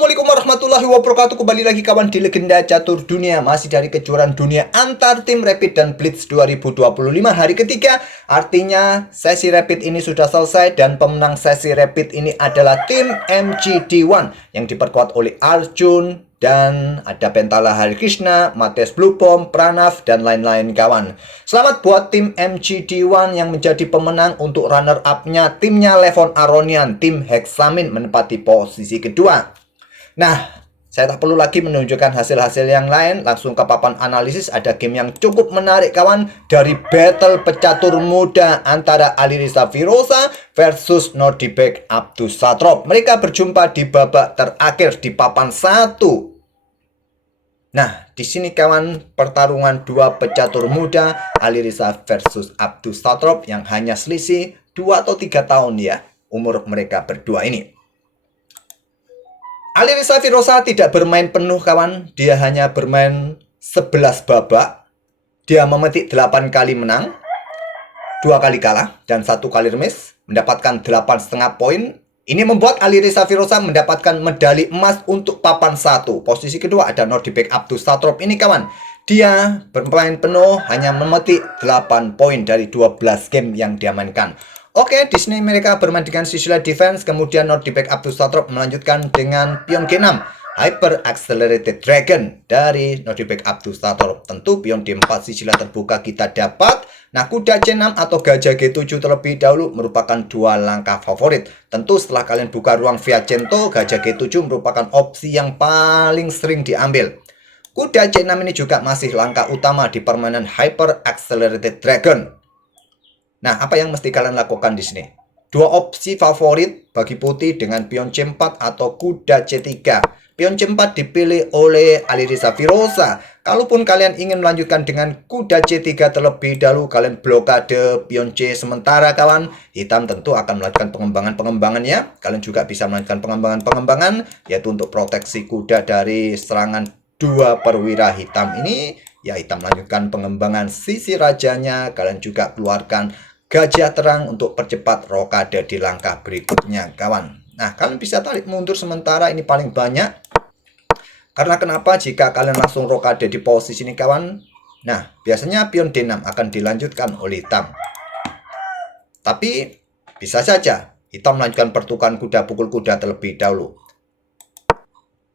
Assalamualaikum warahmatullahi wabarakatuh. Kembali lagi kawan di Legenda Catur Dunia. Masih dari kejuaraan dunia antar tim Rapid dan Blitz 2025 hari ketiga. Artinya sesi Rapid ini sudah selesai. Dan pemenang sesi Rapid ini adalah tim MGD1 yang diperkuat oleh Arjun. Dan ada Pentala Hari Krishna, Mates Blue Bomb, Pranav, dan lain-lain kawan. Selamat buat tim MGD1 yang menjadi pemenang. Untuk runner-up-nya timnya Levon Aronian, tim Hexamin menempati posisi kedua. Nah, saya tak perlu lagi menunjukkan hasil-hasil yang lain. Langsung ke papan analisis. Ada game yang cukup menarik kawan. Dari battle pecatur muda antara Alireza Firoza versus Nordibek Abdussatrop. Mereka berjumpa di babak terakhir di papan 1. Nah, di sini kawan, pertarungan dua pecatur muda Alireza versus Abdussatrop yang hanya selisih 2 atau 3 tahun ya umur mereka berdua ini. Alireza Firoza tidak bermain penuh kawan, dia hanya bermain 11 babak. Dia memetik 8 kali menang, 2 kali kalah dan 1 kali remis, mendapatkan 8,5 poin. Ini membuat Alireza Firoza mendapatkan medali emas untuk papan 1. Posisi kedua ada Nordibek Abdussatrop ini kawan. Dia bermain penuh hanya memetik 8 poin dari 12 game yang dia mainkan. Oke, di sini mereka bermain dengan Sicilian Defense, kemudian Nordibek Abdussatrop melanjutkan dengan pion G6, Hyper Accelerated Dragon dari Nordibek Abdussatrop. Tentu pion D4 Sicilian terbuka kita dapat. Nah, kuda C6 atau gajah G7 terlebih dahulu merupakan dua langkah favorit. Tentu setelah kalian buka ruang Fiacento, gajah G7 merupakan opsi yang paling sering diambil. Kuda C6 ini juga masih langkah utama di permainan Hyper Accelerated Dragon. Nah, apa yang mesti kalian lakukan di sini? Dua opsi favorit bagi putih dengan pion C4 atau kuda C3. Pion C4 dipilih oleh Alireza Firoza. Kalaupun kalian ingin melanjutkan dengan kuda C3 terlebih dahulu, kalian blokade pion C sementara kawan. Hitam tentu akan melanjutkan pengembangan-pengembangan ya. Kalian juga bisa melanjutkan pengembangan-pengembangan, yaitu untuk proteksi kuda dari serangan dua perwira hitam ini. Ya, hitam melanjutkan pengembangan sisi rajanya. Kalian juga keluarkan gajah terang untuk percepat rokade di langkah berikutnya kawan. Nah, kalian bisa tarik mundur sementara, ini paling banyak. Karena kenapa? Jika kalian langsung rokade di posisi ini kawan, nah biasanya pion D6 akan dilanjutkan oleh hitam. Tapi bisa saja hitam melanjutkan pertukaran kuda pukul kuda terlebih dahulu.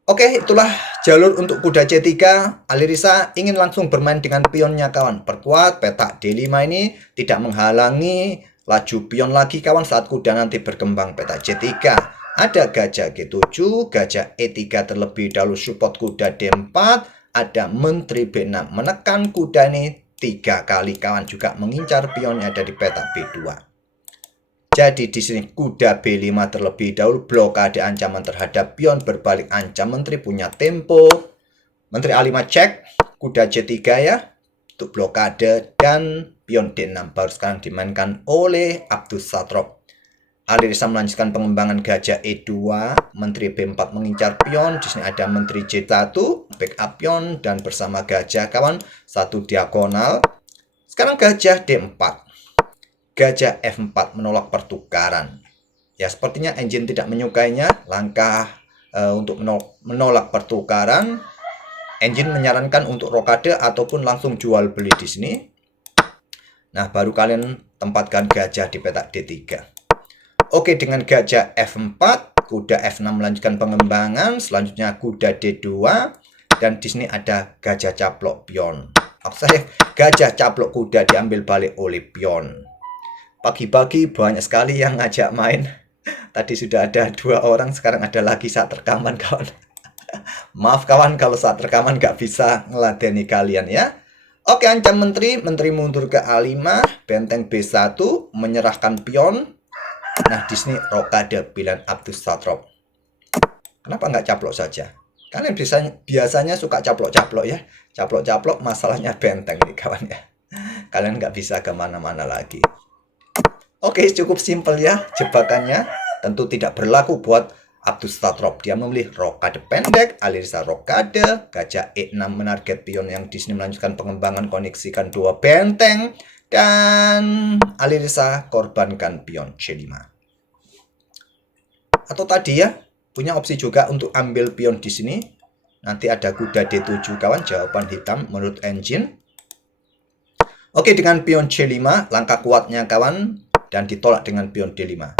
Oke, itulah jalur untuk kuda C3. Alireza ingin langsung bermain dengan pionnya kawan. Perkuat petak D5 ini tidak menghalangi laju pion lagi kawan saat kuda nanti berkembang petak C3. Ada gajah G7, gajah E3 terlebih dahulu support kuda D4. Ada menteri B6 menekan kuda ini 3 kali kawan, juga mengincar pionnya dari petak B2. Jadi di sini kuda B5 terlebih dahulu, blokade ancaman terhadap pion berbalik, ancam menteri punya tempo. Menteri A5 cek, kuda C3 ya untuk blokade, dan pion D6 baru sekarang dimainkan oleh Abdussatrop. Alireza melanjutkan pengembangan gajah E2, menteri B4 mengincar pion. Di sini ada menteri C1, backup pion, dan bersama gajah kawan satu diagonal. Sekarang gajah D4. Gajah F4 menolak pertukaran. Ya, sepertinya engine tidak menyukainya. Langkah untuk menolak pertukaran. Engine menyarankan untuk rokade ataupun langsung jual beli di sini. Nah, baru kalian tempatkan gajah di petak D3. Oke, dengan gajah F4, kuda F6 melanjutkan pengembangan. Selanjutnya kuda D2. Dan di sini ada gajah caplok pion. Maksud saya, gajah caplok kuda diambil balik oleh pion. Pagi-pagi banyak sekali yang ngajak main. Tadi sudah ada 2 orang, sekarang ada lagi saat rekaman kawan. Maaf kawan kalau saat rekaman nggak bisa ngeladeni kalian ya. Oke, ancam menteri mundur ke A5, benteng B1, menyerahkan pion. Nah, di sini rokade pilihan Abdussatrop. Kenapa nggak caplok saja? Kalian biasanya suka caplok-caplok ya. Caplok-caplok masalahnya benteng nih kawan ya. Kalian nggak bisa kemana-mana lagi. Oke, cukup simpel ya jebakannya. Tentu tidak berlaku buat Abdussatrop. Dia memilih rokade pendek, Alireza rokade, gajah E6 menarget pion yang di sini melanjutkan pengembangan, koneksikan 2 benteng, dan Alireza korbankan pion C5. Atau tadi ya, punya opsi juga untuk ambil pion di sini. Nanti ada kuda D7 kawan, jawaban hitam menurut engine. Oke, dengan pion C5, langkah kuatnya kawan, dan ditolak dengan pion D5.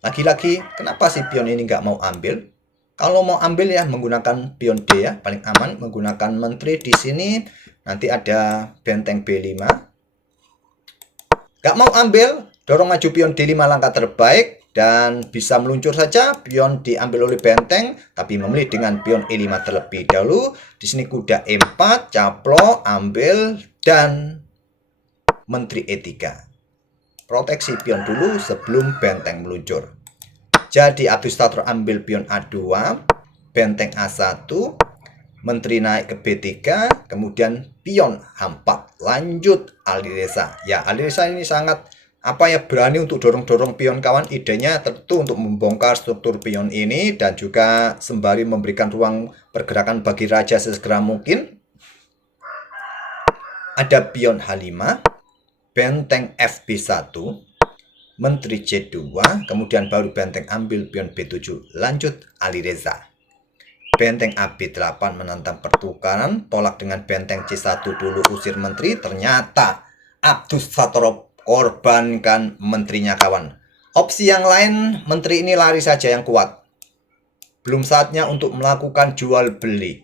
Lagi-lagi, kenapa si pion ini nggak mau ambil? Kalau mau ambil ya menggunakan pion D ya, paling aman. Menggunakan menteri di sini, nanti ada benteng B5. Nggak mau ambil, dorong maju pion D5 langkah terbaik, dan bisa meluncur saja. Pion diambil oleh benteng, tapi memilih dengan pion E5 terlebih dahulu. Di sini kuda E4, caplok, ambil, dan menteri E3. Proteksi pion dulu sebelum benteng meluncur. Jadi Abdus Satrop ambil pion A2, benteng A1, menteri naik ke B3, kemudian pion H4. Lanjut Alireza. Ya, Alireza ini sangat berani untuk dorong-dorong pion kawan. Idenya tentu untuk membongkar struktur pion ini dan juga sembari memberikan ruang pergerakan bagi raja sesegera mungkin. Ada pion H5, benteng FB1, menteri C2, kemudian baru benteng ambil pion B7. Lanjut Alireza. Benteng AB8 menantang pertukaran, tolak dengan benteng C1 dulu, usir menteri. Ternyata Abdus Satrop korbankan menterinya kawan. Opsi yang lain, menteri ini lari saja yang kuat. Belum saatnya untuk melakukan jual beli.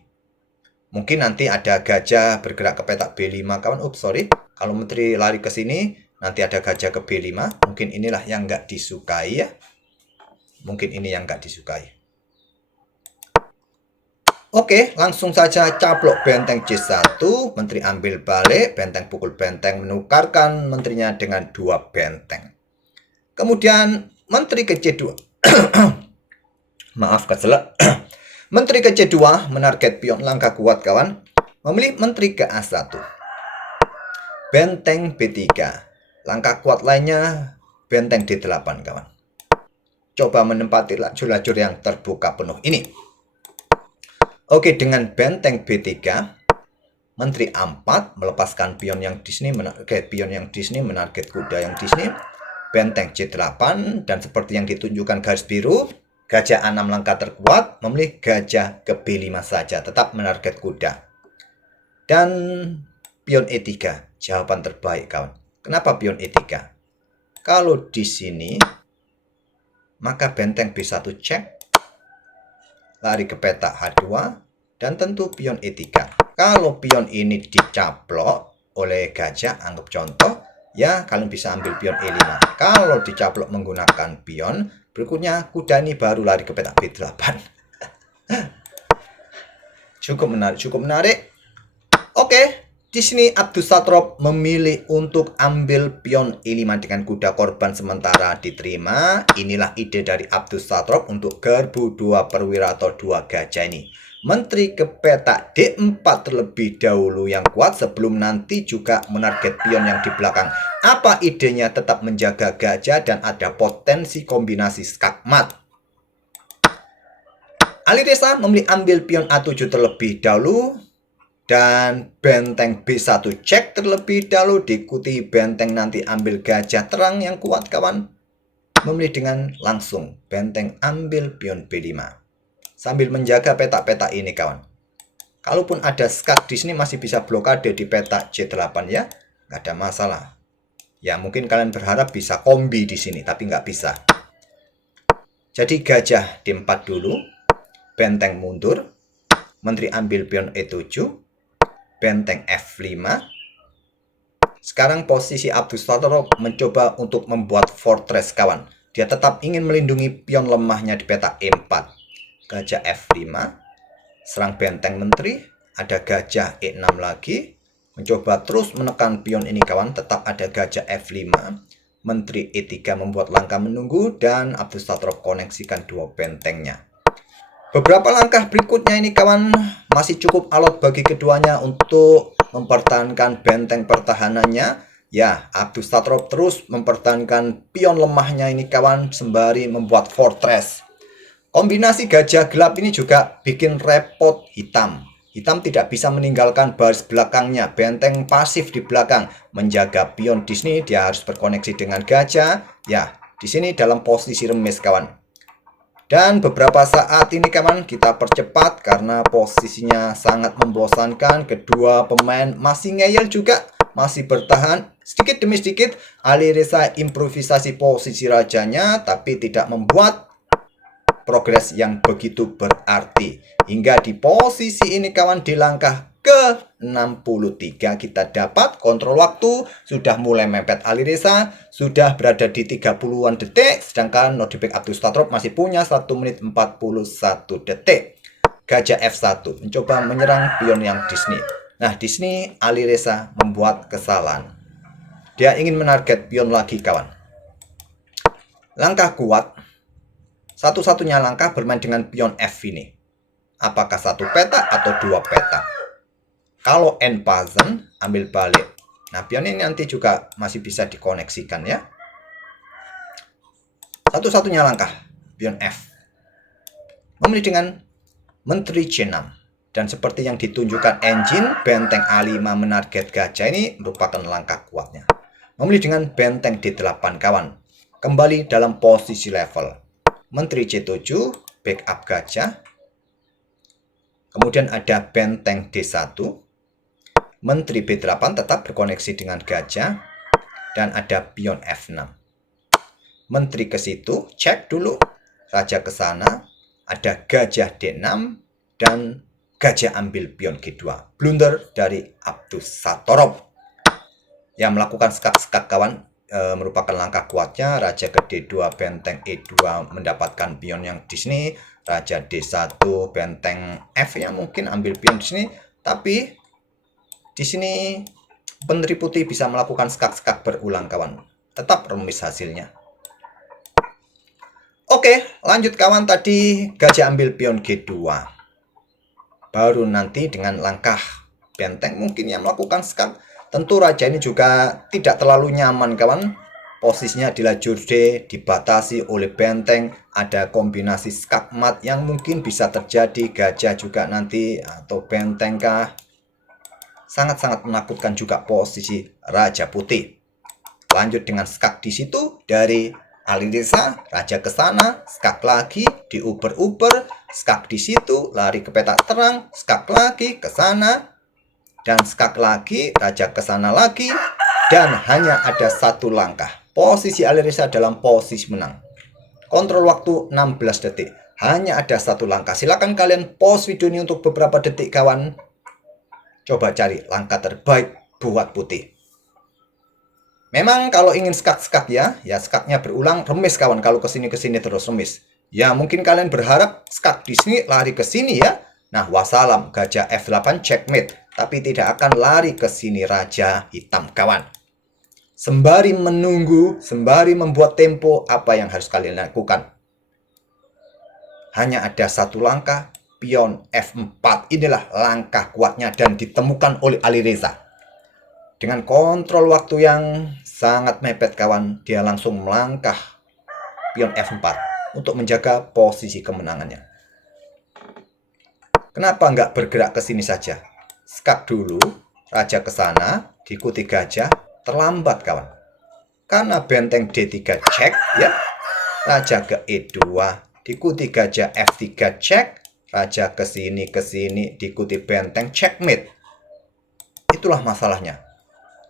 Mungkin nanti ada gajah bergerak ke petak B5 kawan. Sorry. Kalau menteri lari ke sini, nanti ada gajah ke B5. Mungkin inilah yang nggak disukai ya. Mungkin ini yang nggak disukai. Oke, langsung saja caplok benteng C1. Menteri ambil balik, benteng pukul benteng, menukarkan menterinya dengan 2 benteng. Kemudian menteri ke C2. Maaf keselak. Menteri ke C2 menarget pion langkah kuat kawan. Memilih menteri ke A1. Benteng B3. Langkah kuat lainnya benteng D8 kawan. Coba menempati lajur-lajur yang terbuka penuh ini. Oke, dengan benteng B3, menteri A4 melepaskan pion yang di sini, menarget pion yang di sini, menarget kuda yang di sini. Benteng C8 dan seperti yang ditunjukkan garis biru, gajah A6 langkah terkuat, memilih gajah ke B5 saja, tetap menarget kuda. Dan pion E3, jawaban terbaik kawan. Kenapa pion E3? Kalau di sini, maka benteng B1 cek, lari ke petak H2, dan tentu pion E3. Kalau pion ini dicaplok oleh gajah, anggap contoh, ya kalian bisa ambil pion E5. Kalau dicaplok menggunakan pion, berikutnya kuda ini baru lari ke petak B8. Cukup menarik. Oke, di sini Abdus Satrop memilih untuk ambil pion E5 dengan kuda korban sementara diterima. Inilah ide dari Abdus Satrop untuk garbu 2 perwira atau 2 gajah ini. Menteri ke petak D4 terlebih dahulu yang kuat sebelum nanti juga menarget pion yang di belakang. Apa idenya? Tetap menjaga gajah dan ada potensi kombinasi skakmat. Alireza memilih ambil pion A7 terlebih dahulu. Dan benteng B1 cek terlebih dahulu, diikuti benteng nanti ambil gajah terang yang kuat kawan. Memilih dengan langsung benteng ambil pion B5. Sambil menjaga petak-petak ini kawan. Kalaupun ada skak di sini masih bisa blokade di petak C8 ya. Nggak ada masalah. Ya mungkin kalian berharap bisa kombi di sini, tapi nggak bisa. Jadi gajah D4 dulu. Benteng mundur. Menteri ambil pion E7. Benteng F5. Sekarang posisi Abdus Satrop mencoba untuk membuat fortress kawan. Dia tetap ingin melindungi pion lemahnya di petak E4. Gajah F5. Serang benteng menteri. Ada gajah E6 lagi. Mencoba terus menekan pion ini kawan. Tetap ada gajah F5. Menteri E3 membuat langkah menunggu. Dan Abdus Satrop koneksikan 2 bentengnya. Beberapa langkah berikutnya ini kawan masih cukup alot bagi keduanya untuk mempertahankan benteng pertahanannya. Ya, Abdus Satrop terus mempertahankan pion lemahnya ini kawan sembari membuat fortress. Kombinasi gajah gelap ini juga bikin repot hitam. Hitam tidak bisa meninggalkan baris belakangnya, benteng pasif di belakang. Menjaga pion di sini dia harus berkoneksi dengan gajah. Ya, di sini dalam posisi remis kawan. Dan beberapa saat ini kawan kita percepat karena posisinya sangat membosankan. Kedua pemain masih ngeyel juga, masih bertahan. Sedikit demi sedikit Alireza improvisasi posisi rajanya, tapi tidak membuat progres yang begitu berarti. Hingga di posisi ini kawan, di langkah ke-63 kita dapat kontrol waktu. Sudah mulai mepet Alireza, sudah berada di 30-an detik. Sedangkan Nordicback Abdus Satrob masih punya 1 menit 41 detik. Gajah F1 mencoba menyerang pion yang Disney. Nah, di sini Alireza membuat kesalahan. Dia ingin menarget pion lagi kawan. Langkah kuat. Satu-satunya langkah bermain dengan pion F ini. Apakah satu peta atau dua peta? Kalau N pasen, ambil balik. Nah, pion ini nanti juga masih bisa dikoneksikan ya. Satu-satunya langkah, pion F. Memilih dengan Menteri C6. Dan seperti yang ditunjukkan engine, benteng A5 menarget gajah ini merupakan langkah kuatnya. Memilih dengan benteng D8 kawan. Kembali dalam posisi level. Menteri C7, backup gajah. Kemudian ada benteng D1. Menteri B8 tetap berkoneksi dengan gajah. Dan ada pion F6. Menteri ke situ, cek dulu. Raja ke sana, ada gajah D6. Dan gajah ambil pion G2. Blunder dari Abdus Satrob. Yang melakukan skak-skak kawan. Merupakan langkah kuatnya. Raja ke D2, benteng E2 mendapatkan pion yang di sini. Raja D1, benteng F yang mungkin ambil pion di sini. Tapi di sini Menteri Putih bisa melakukan skak-skak berulang kawan. Tetap remis hasilnya. Oke, lanjut kawan, tadi gajah ambil pion G2. Baru nanti dengan langkah benteng mungkin yang melakukan skak. Tentu raja ini juga tidak terlalu nyaman kawan. Posisinya di lajur D, dibatasi oleh benteng. Ada kombinasi skak mat yang mungkin bisa terjadi. Gajah juga nanti atau benteng kah. Sangat-sangat menakutkan juga posisi Raja Putih. Lanjut dengan skak di situ dari Alireza. Raja ke sana, skak lagi, diuber-uber. Skak di situ, lari ke peta terang. Skak lagi ke sana. Dan skak lagi, raja ke sana lagi. Dan hanya ada satu langkah. Posisi Alireza dalam posisi menang. Kontrol waktu 16 detik. Hanya ada satu langkah. Silakan kalian pause video ini untuk beberapa detik kawan. Coba cari langkah terbaik buat putih. Memang kalau ingin skak-skak ya skaknya berulang, remis kawan. Kalau kesini terus remis. Ya mungkin kalian berharap skak di sini lari ke sini ya. Nah, wassalam, gajah F8 checkmate. Tapi tidak akan lari ke sini raja hitam kawan. Sembari menunggu, sembari membuat tempo, apa yang harus kalian lakukan? Hanya ada satu langkah, pion F4. Inilah langkah kuatnya dan ditemukan oleh Alireza. Dengan kontrol waktu yang sangat mepet kawan, dia langsung melangkah pion F4 untuk menjaga posisi kemenangannya. Kenapa nggak bergerak ke sini saja? Skak dulu, raja ke sana, diikuti gajah, terlambat kawan. Karena benteng D3 cek ya. Raja ke E2, diikuti gajah F3 cek, raja ke sini, diikuti benteng checkmate. Itulah masalahnya.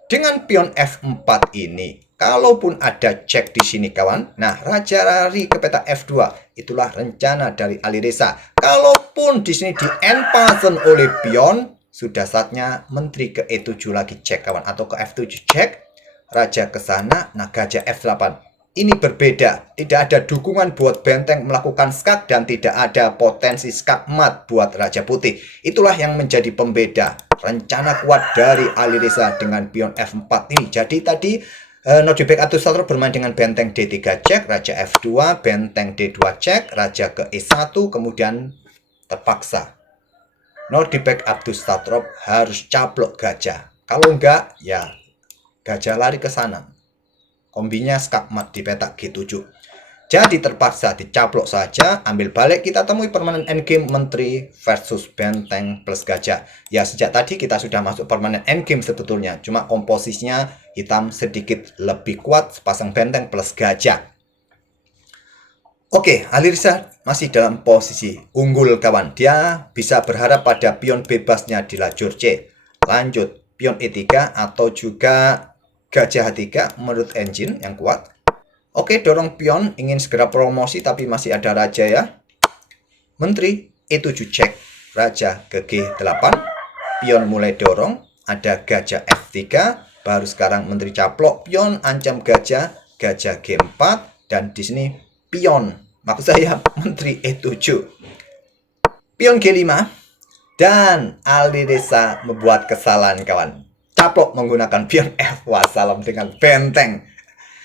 Dengan pion F4 ini, kalaupun ada cek di sini kawan, nah raja lari ke peta F2, itulah rencana dari Alireza. Kalaupun di sini di end pasen oleh pion, sudah saatnya menteri ke E7 lagi cek kawan, atau ke F7 cek, raja ke sana, nah gajah F8. Ini berbeda, tidak ada dukungan buat benteng melakukan skak dan tidak ada potensi skak mat buat Raja Putih. Itulah yang menjadi pembeda. Rencana kuat dari Alireza dengan pion F4 ini. Jadi tadi Nordicback Abdus Satrob bermain dengan benteng D3 cek, raja F2, benteng D2 cek, raja ke E1, kemudian terpaksa Nordicback Abdus Satrob harus caplok gajah. Kalau enggak, ya gajah lari ke sana. Kombinya skakmat di petak G7. Jadi terpaksa dicaplok saja, ambil balik, kita temui permanen endgame menteri versus benteng plus gajah. Ya sejak tadi kita sudah masuk permanen endgame sebetulnya, cuma komposisinya hitam sedikit lebih kuat, sepasang benteng plus gajah. Oke, Alireza masih dalam posisi unggul kawan. Dia bisa berharap pada pion bebasnya di lajur C. Lanjut, pion E3 atau juga gajah H3 menurut engine yang kuat. Oke, dorong pion, ingin segera promosi tapi masih ada raja ya. Menteri E7 cek, raja ke G8. Pion mulai dorong, ada gajah F3. Baru sekarang menteri caplok, pion ancam gajah, gajah G4. Dan di sini pion, maksud saya menteri E7. Pion G5. Dan Alireza membuat kesalahan kawan. Caplok menggunakan pion F. Wassalam dengan benteng.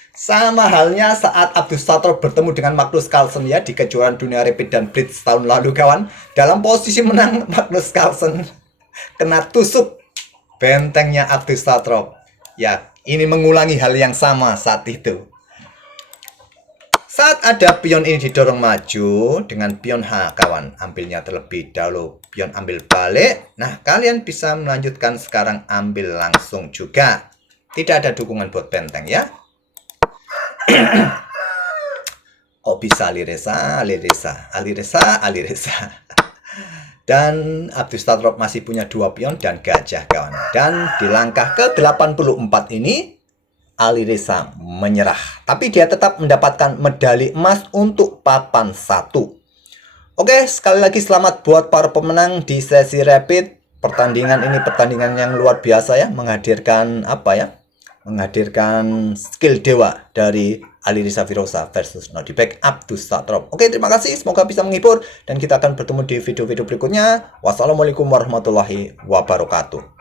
Sama halnya saat Abdus Sator bertemu dengan Magnus Carlsen ya di kejuaraan dunia rapid dan blitz tahun lalu kawan. Dalam posisi menang, Magnus Carlsen kena tusuk bentengnya Abdus Sator. Ya, ini mengulangi hal yang sama saat itu. Saat ada pion ini didorong maju dengan pion H kawan, ambilnya terlebih dahulu, pion ambil balik. Nah, kalian bisa melanjutkan sekarang ambil langsung juga. Tidak ada dukungan buat benteng ya. Kok bisa Alireza. Dan Abdus Sator masih punya 2 pion dan gajah kawan. Dan di langkah ke-84 ini Alireza menyerah. Tapi dia tetap mendapatkan medali emas untuk papan 1. Oke, sekali lagi selamat buat para pemenang di sesi rapid. Pertandingan ini pertandingan yang luar biasa ya, menghadirkan apa ya? Menghadirkan skill dewa dari Alireza Firoza versus Nordibek Abdus Sator. Oke, terima kasih. Semoga bisa menghibur dan kita akan bertemu di video-video berikutnya. Wassalamualaikum warahmatullahi wabarakatuh.